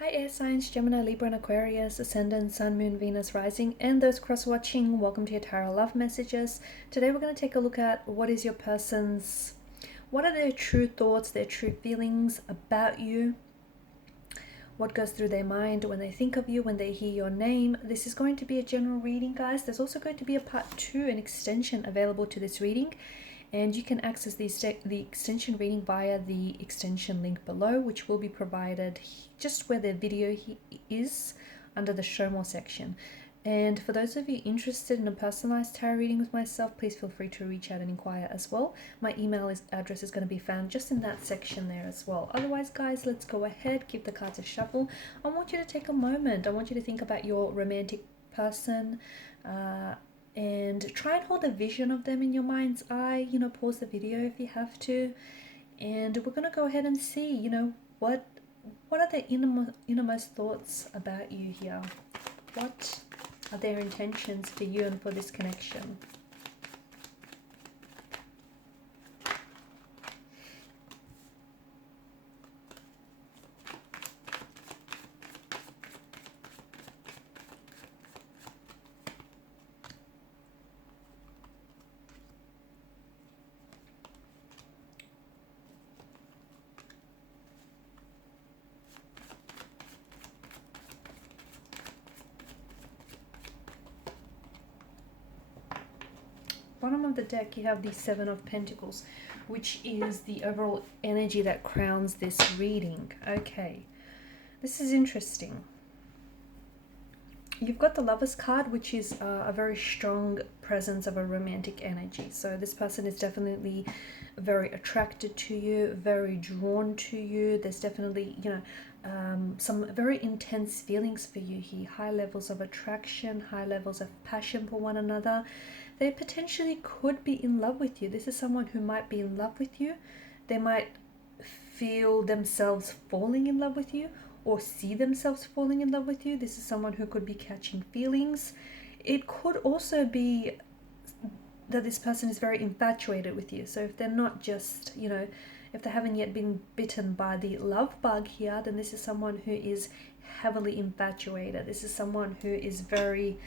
Hi Air Signs, Gemini, Libra and Aquarius, Ascendant, Sun, Moon, Venus, Rising, and those cross-watching. Welcome to your Tarot Love Messages. Today we're going to take a look at what are their true thoughts, their true feelings about you, what goes through their mind when they think of you, when they hear your name. This is going to be a general reading, guys. There's also going to be a part 2, an extension available to this reading. And you can access the extension reading via the extension link below, which will be provided just where the video is under the show more section. And for those of you interested in a personalized tarot reading with myself, please feel free to reach out and inquire as well. My email address is going to be found just in that section there as well. Otherwise, guys, let's go ahead, give the cards a shuffle. I want you to take a moment. I want you to think about your romantic person, and try and hold a vision of them in your mind's eye. Pause the video if you have to, and we're going to go ahead and see, what are their innermost thoughts about you here. What are their intentions for you and for this connection? Bottom of the deck, you have the Seven of Pentacles, which is the overall energy that crowns this reading. Okay, this is interesting. You've got the Lover's card, which is a very strong presence of a romantic energy. So this person is definitely very attracted to you, very drawn to you. There's definitely, some very intense feelings for you here. High levels of attraction, high levels of passion for one another. They potentially could be in love with you. This is someone who might be in love with you. They might feel themselves falling in love with you, or see themselves falling in love with you. This is someone who could be catching feelings. It could also be that this person is very infatuated with you. So if they're not just, if they haven't yet been bitten by the love bug here, then this is someone who is heavily infatuated. This is someone who is very,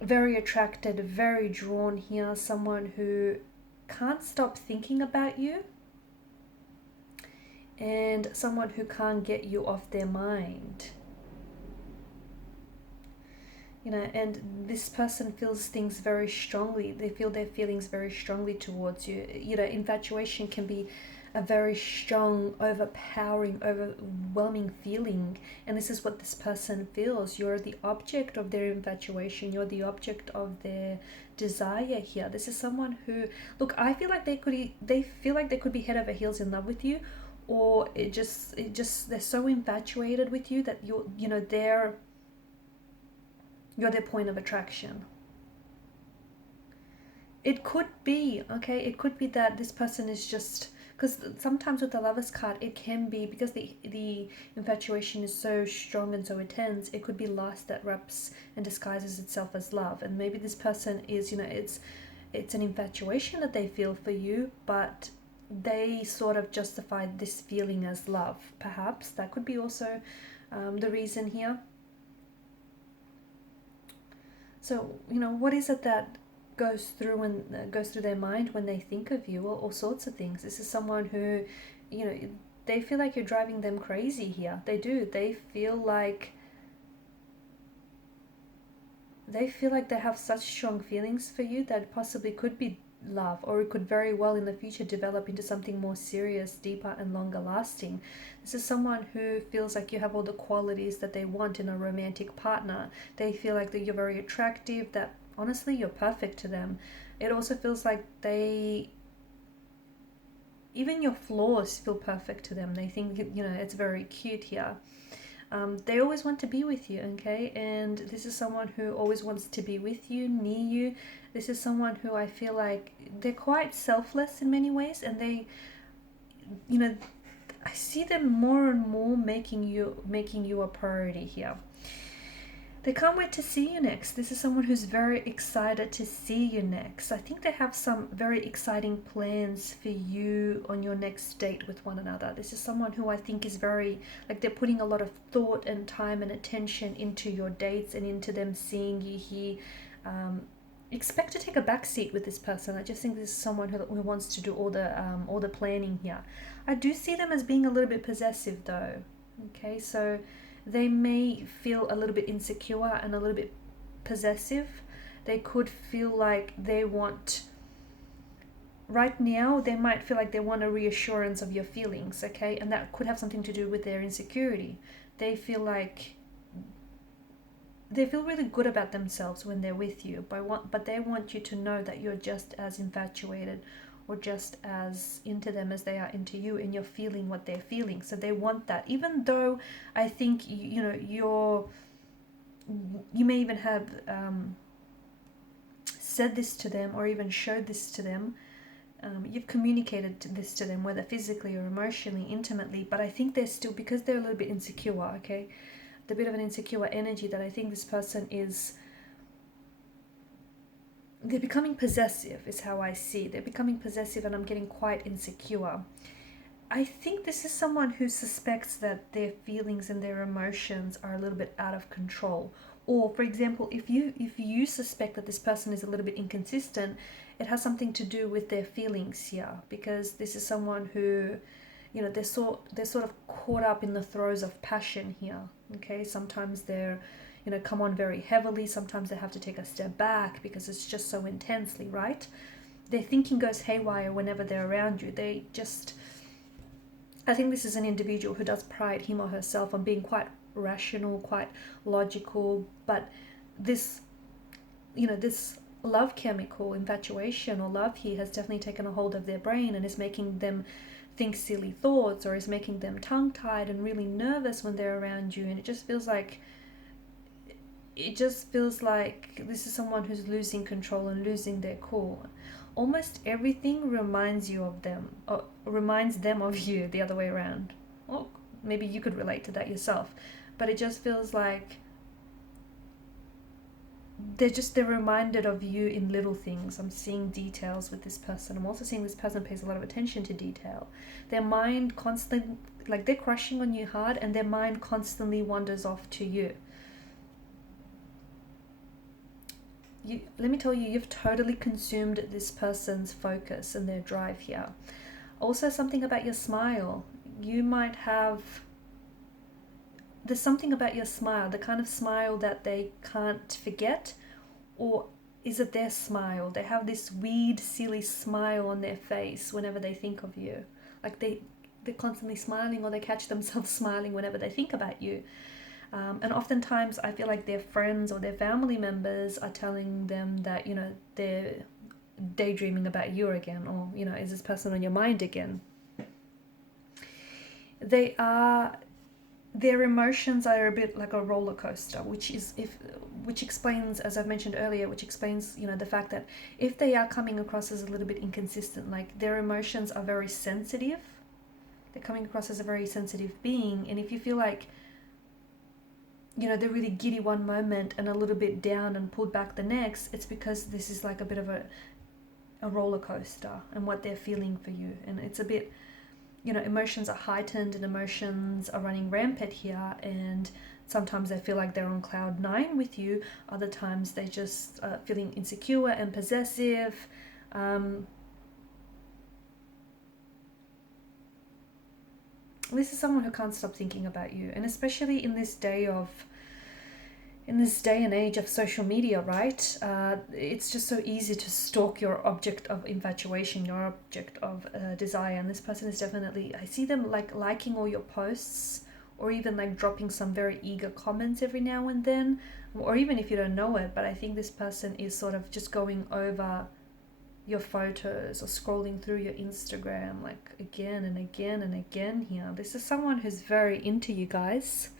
very attracted, very drawn here. Someone who can't stop thinking about you, and someone who can't get you off their mind. And this person feels things very strongly. They feel their feelings very strongly towards you. Infatuation can be a very strong, overpowering, overwhelming feeling. And this is what this person feels. You're the object of their infatuation. You're the object of their desire here. This is someone who, look, I feel like they feel like they could be head over heels in love with you, or it just they're so infatuated with you that they're their point of attraction. It could be, okay, it could be that this person is just, because sometimes with the Lover's card, it can be because the infatuation is so strong and so intense, it could be lust that wraps and disguises itself as love. And maybe this person is, it's an infatuation that they feel for you, but they sort of justify this feeling as love. Perhaps that could be also the reason here. So, what is it that goes through their mind when they think of you? All sorts of things. This is someone who, they feel like you're driving them crazy here. They do. They feel like they have such strong feelings for you that possibly could be love, or it could very well in the future develop into something more serious, deeper and longer lasting. This is someone who feels like you have all the qualities that they want in a romantic partner. They feel like that you're very attractive, that honestly you're perfect to them. It also feels like even your flaws feel perfect to them. They think it's very cute here. They always want to be with you, okay? And this is someone who always wants to be with you, near you. This is someone who I feel like they're quite selfless in many ways, and they, I see them more and more making you a priority here. They can't wait to see you next. This is someone who's very excited to see you next. I think they have some very exciting plans for you on your next date with one another. This is someone who I think is very, like, they're putting a lot of thought and time and attention into your dates and into them seeing you here. Expect to take a back seat with this person. I just think this is someone who wants to do all the planning here. I do see them as being a little bit possessive though. Okay, so they may feel a little bit insecure and a little bit possessive. They could feel like they want, right now, they might feel like they want a reassurance of your feelings, okay? And that could have something to do with their insecurity. They feel like they feel really good about themselves when they're with you, but they want you to know that you're just as infatuated or just as into them as they are into you, and you're feeling what they're feeling. So they want that, even though I think you may even have said this to them or even showed this to them. You've communicated this to them, whether physically or emotionally, intimately, but I think they're still, because they're a little bit insecure, okay, the bit of an insecure energy, that I think this person is, they're becoming possessive is how I see. They're becoming possessive, and I'm getting quite insecure. I think this is someone who suspects that their feelings and their emotions are a little bit out of control. Or, for example, if you suspect that this person is a little bit inconsistent, it has something to do with their feelings here, because this is someone who, they're sort of caught up in the throes of passion here. Okay, sometimes they're come on very heavily. Sometimes they have to take a step back because it's just so intensely, right? Their thinking goes haywire whenever they're around you. I think this is an individual who does pride him or herself on being quite rational, quite logical, but this love chemical, infatuation or love here, has definitely taken a hold of their brain and is making them think silly thoughts, or is making them tongue-tied and really nervous when they're around you. And it just feels like this is someone who's losing control and losing their cool. Almost everything reminds them of you, the other way around. Or maybe you could relate to that yourself, but it just feels like they're reminded of you in little things. I'm seeing details with this person. I'm also seeing this person pays a lot of attention to detail. Their mind constantly, like, they're crushing on you hard, and their mind constantly wanders off to you. Let me tell you, you've totally consumed this person's focus and their drive here. Also, something about your smile. There's something about your smile, the kind of smile that they can't forget. Or is it their smile? They have this weird, silly smile on their face whenever they think of you. Like they're constantly smiling, or they catch themselves smiling whenever they think about you. And oftentimes I feel like their friends or their family members are telling them that, they're daydreaming about you again, or, is this person on your mind again? Their emotions are a bit like a roller coaster, which explains, as I've mentioned earlier, the fact that if they are coming across as a little bit inconsistent, like, their emotions are very sensitive. They're coming across as a very sensitive being, and if you feel like, they're really giddy one moment and a little bit down and pulled back the next, it's because this is like a bit of a roller coaster and what they're feeling for you. And it's a bit, emotions are heightened and emotions are running rampant here, and sometimes they feel like they're on cloud 9 with you. Other times they just feeling insecure and possessive. This is someone who can't stop thinking about you, and especially in this day and age of social media, right? It's just so easy to stalk your object of infatuation, your object of desire. And this person is definitely, I see them like liking all your posts, or even like dropping some very eager comments every now and then, or even if you don't know it. But I think this person is sort of just going over your photos or scrolling through your Instagram like again and again and again here. This is someone who's very into you guys.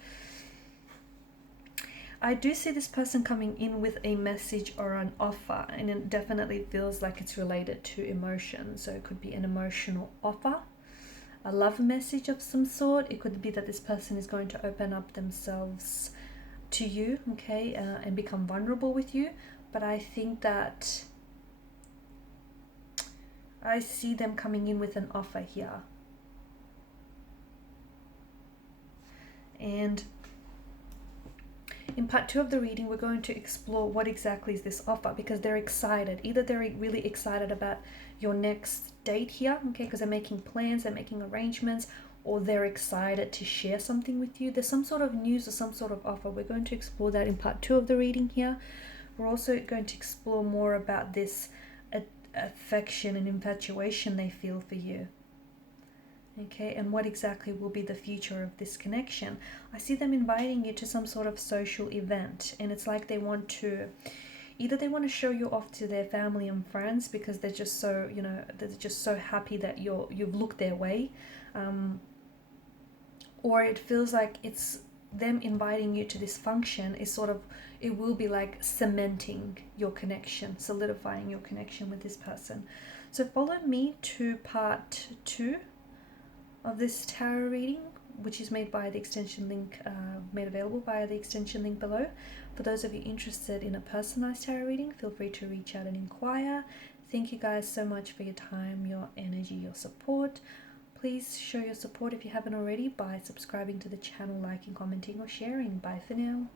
I do see this person coming in with a message or an offer, and it definitely feels like it's related to emotion. So it could be an emotional offer, a love message of some sort. It could be that this person is going to open up themselves to you, okay, and become vulnerable with you. But I think that I see them coming in with an offer here. And in part 2 of the reading, we're going to explore what exactly is this offer, because they're excited. Either they're really excited about your next date here, okay, because they're making plans, they're making arrangements, or they're excited to share something with you. There's some sort of news or some sort of offer. We're going to explore that in part 2 of the reading here. We're also going to explore more about this affection and infatuation they feel for you. Okay, and what exactly will be the future of this connection? I see them inviting you to some sort of social event, and it's like they want to, either they want to show you off to their family and friends because they're just so, you know, they're just so happy that you've looked their way, or it feels like it's them inviting you to this function is sort of, it will be like cementing your connection, solidifying your connection with this person. So follow me to part 2 of this tarot reading, which is made by the extension link, made available via the extension link below. For those of you interested in a personalized tarot reading, feel free to reach out and inquire. Thank you guys so much for your time, your energy, your support. Please show your support if you haven't already by subscribing to the channel, liking, commenting, or sharing. Bye for now.